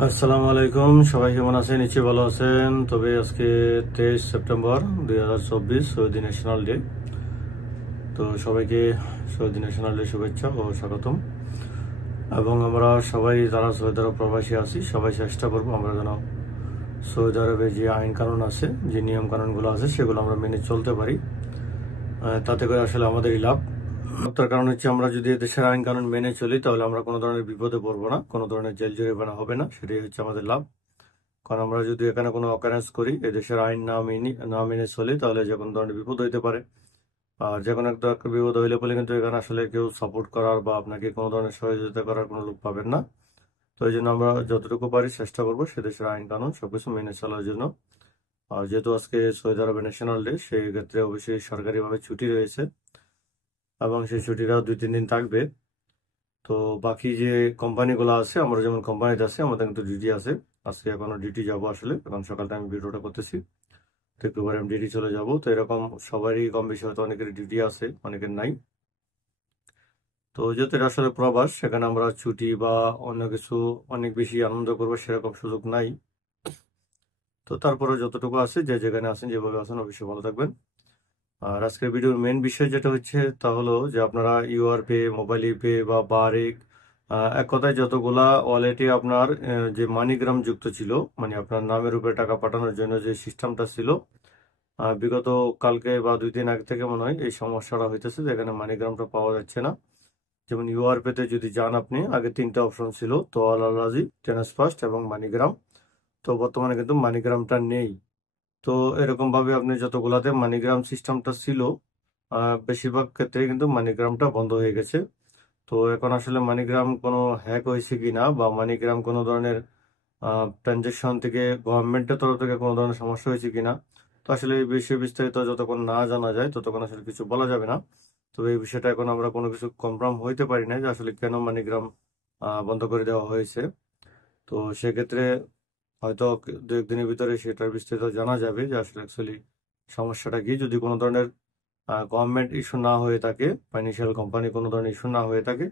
আসসালামু আলাইকুম, সবাই কেমন আছেন? নিশ্চয়ই ভালো আছেন। তবে আজকে 23 সেপ্টেম্বর 2024 সৌদি ন্যাশনাল ডে। তো সবাইকে সৌদি ন্যাশনাল ডে শুভেচ্ছা ও স্বাগতম। এবং আমরা সবাই যারা সৌদি আরব প্রবাসী আছি সবাই চেষ্টা করবো আমরা যেন সৌদি আরবে যে আইন কানুন আছে, যে নিয়ম কানুনগুলো আছে সেগুলো আমরা মেনে চলতে পারি। তাতে করে আসলে আমাদেরই লাভ। তার কারণ হচ্ছে আমরা যদি দেশের আইন কানুন মেনে চলি তাহলে আমরা কোনো ধরনের বিপদে পড়বো না, কোনো ধরনের জেল জরিমানা হবে না, সেটাই হচ্ছে আমাদের লাভ। কারণ আমরা যদি এখানে কোনো অকারেন্স করি, এদেশের আইন না মেনে চলি, তাহলে যে কোনো ধরনের বিপদ হইতে পারে। আর যে কোনো একটা বিপদ হইলে বলে কিন্তু এখানে আসলে কেউ সাপোর্ট করার বা আপনাকে কোনো ধরনের সহযোগিতা করার কোনো লোক পাবেন না। তো এই জন্য আমরা যতটুকু পারি চেষ্টা করবো সে দেশের আইন কানুন সবকিছু মেনে চলার জন্য। আর যেহেতু আজকে সৌদি আরবের ন্যাশনাল ডে, সেই ক্ষেত্রে অবশ্যই সরকারিভাবে ছুটি রয়েছে এবং সেই ছুটিটাও 2-3 দিন থাকবে। তো বাকি যে কোম্পানিগুলো আছে, আমরা যেমন কোম্পানিতে আছি আমাদের কিন্তু ডিউটি আছে। আজকে এখনো ডিউটি যাবো, আসলে এখন সকালটা আমি ভিডিওটা করতেছি, তো একটু পরে আমি ডিউটি চলে যাব। তো এরকম সবারই কম বেশি হয়তো অনেকের ডিউটি আছে, অনেকের নাই। তো যেহেতু এটা আসলে প্রবাস, সেখানে আমরা ছুটি বা অন্য কিছু অনেক বেশি আনন্দ করবো সেরকম সুযোগ নাই। তো তারপরে যতটুকু আছে, যে যেখানে আছেন যেভাবে আছেন অবশ্যই ভালো থাকবেন। আর আজকের ভিডিওর মেন বিষয় যেটা হচ্ছে তা হলো যে আপনারা ইউআর পে, মোবাইল পে বা বারেক, এক কথায় যতগুলা ওয়ালেটে আপনার যে মানিগ্রাম যুক্ত ছিল, মানে আপনার নামের উপরে টাকা পাঠানোর জন্য যে সিস্টেমটা ছিল, বিগত কালকে বা 2 দিন আগে থেকে মনে হয় এই সমস্যাটা হইতেছে, যেখানে মানিগ্রামটা পাওয়া যাচ্ছে না। যেমন ইউআর পেতে যদি যান, আপনি আগে 3টা অপশন ছিল, তোয়াল আলাজি, ট্রান্সফার্স্ট এবং মানিগ্রাম। তো বর্তমানে কিন্তু মানিগ্রামটা নেই। তো এরকম ভাবে আপনি যতগুলাতে মানিগ্রাম সিস্টেমটা ছিল, বেশিরভাগ ক্ষেত্রে কিন্তু মানিগ্রামটা বন্ধ হয়ে গেছে। তো এখন আসলে মানিগ্রাম কোনো হ্যাক হয়েছে কিনা বা মানিগ্রাম কোনো ধরনের ট্রানজেকশন থেকে গভর্নমেন্টের তরফ থেকে কোনো ধরনের সমস্যা হয়েছে কিনা, তো আসলে এই বিষয়ে বিস্তারিত যতক্ষণ না জানা যায় ততক্ষণ আসলে কিছু বলা যাবে না। তো এই বিষয়টা এখন আমরা কোনো কিছু কনফার্ম হইতে পারি না যে আসলে কেন মানিগ্রাম বন্ধ করে দেওয়া হয়েছে। তো সেক্ষেত্রে হয়তো 2-1 দিনের ভিতরে সেটার বিস্তারিত জানা যাবে যে আসলে অ্যাকচুয়ালি সমস্যাটা কি। যদি কোনো ধরনের গভর্নমেন্ট ইস্যু না হয়ে থাকে, ফাইন্যান্সিয়াল কোম্পানি কোনো ধরনের ইস্যু না হয়ে থাকে,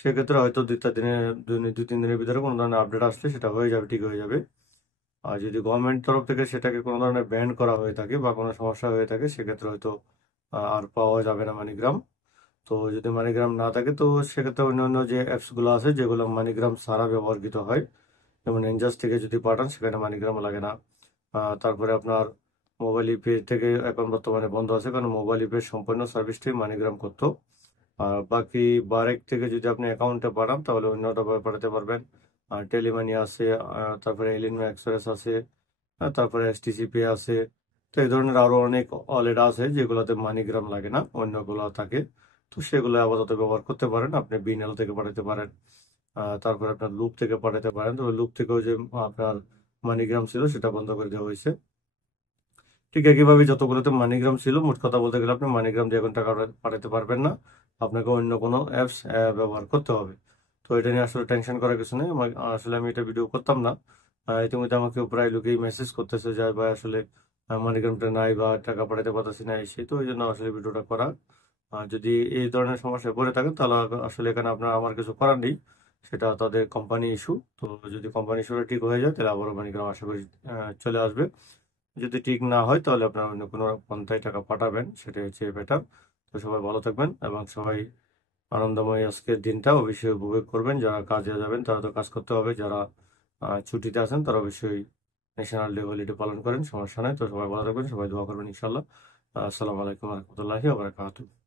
সেক্ষেত্রে হয়তো 2-3 দিনের ভিতরে কোনো ধরনের আপডেট আসলে সেটা হয়ে যাবে, ঠিক হয়ে যাবে। আর যদি গভর্নমেন্ট তরফ থেকে সেটাকে কোনো ধরনের ব্যান করা হয়ে থাকে বা কোনো সমস্যা হয়ে থাকে, সেক্ষেত্রে হয়তো আর পাওয়া যাবে না মানিগ্রাম। তো যদি মানিগ্রাম না থাকে, তো সেক্ষেত্রে অন্যান্য যে অ্যাপসগুলো আছে যেগুলো মানিগ্রাম ছাড়া ব্যবহৃত হয়, যেমন এনজাস থেকে যদি পাঠান সেখানে মানিগ্রাম লাগে না। তারপরে আপনার মোবাইল ইপে থেকে এখন বর্তমানে বন্ধ আছে, কারণ মোবাইল ইপের সম্পূর্ণ সার্ভিসটাই মানিগ্রাম করতো। আর বাকি বারেক থেকে যদি আপনি অ্যাকাউন্টে পাঠান তাহলে অন্যটা পাঠাতে পারবেন। আর টেলিমানি আছে, তারপরে এলিনো এক্সপ্রেস আছে, তারপরে এসটিসি পে আছে। তো এই ধরনের আরো অনেক ওয়ালেট আছে যেগুলোতে মানিগ্রাম লাগে না, অন্যগুলো থাকে। তো সেগুলো আপাতত ব্যবহার করতে পারেন। আপনি বিএনএল থেকে পাঠাতে পারেন, তারপরে আপনার লুপ থেকে পাঠাতে পারেন। তবে লুপ থেকেও যে আপনার মানিগ্রাম ছিল সেটা বন্ধ করে দেওয়া হয়েছে। ঠিক একইভাবে যতগুলোতে মানিগ্রাম ছিল, মোট কথা বলতে গেলে আপনি মানিগ্রাম দিয়ে এখন টাকা পাঠাতে পারবেন না, আপনাকে অন্য কোনো অ্যাপস ব্যবহার করতে হবে। তো এটা নিয়ে আসলে টেনশন করার কিছু নেই। আসলে আমি এটা ভিডিও করতাম না, ইতিমধ্যে আমাকে প্রায় লোকেই মেসেজ করতেছে যে ভাই আসলে মানিগ্রামটা নাই বা টাকা পাঠাতে পারতেছি না, এসে তো ওই জন্য আসলে ভিডিওটা করা। যদি এই ধরনের সমস্যায় পড়ে থাকেন তাহলে আসলে এখানে আপনার আমার কিছু করার নেই, সেটা তাদের কোম্পানি ইস্যু। তো যদি কোম্পানি ইস্যুটা ঠিক হয়ে যায় তাহলে আবারও মানিগ্রাম আশা করি চলে আসবে। যদি ঠিক না হয় তাহলে আপনার অন্য কোনো পন্থায় টাকা পাঠাবেন, সেটাই হচ্ছে বেটার। তো সবাই ভালো থাকবেন এবং সবাই আনন্দময় আজকের দিনটা অবশ্যই উপভোগ করবেন। যারা কাজে যাবেন তারা তো কাজ করতে হবে, যারা ছুটিতে আছেন তারা অবশ্যই ন্যাশনাল ডে হলিডে পালন করেন, সমস্যা নাই। তো সবাই ভালো থাকবেন, সবাই দোয়া করবেন ইনশাল্লাহ। আসসালামু আলাইকুম রহমতুল্লাহি ওয়া বারাকাতুহু।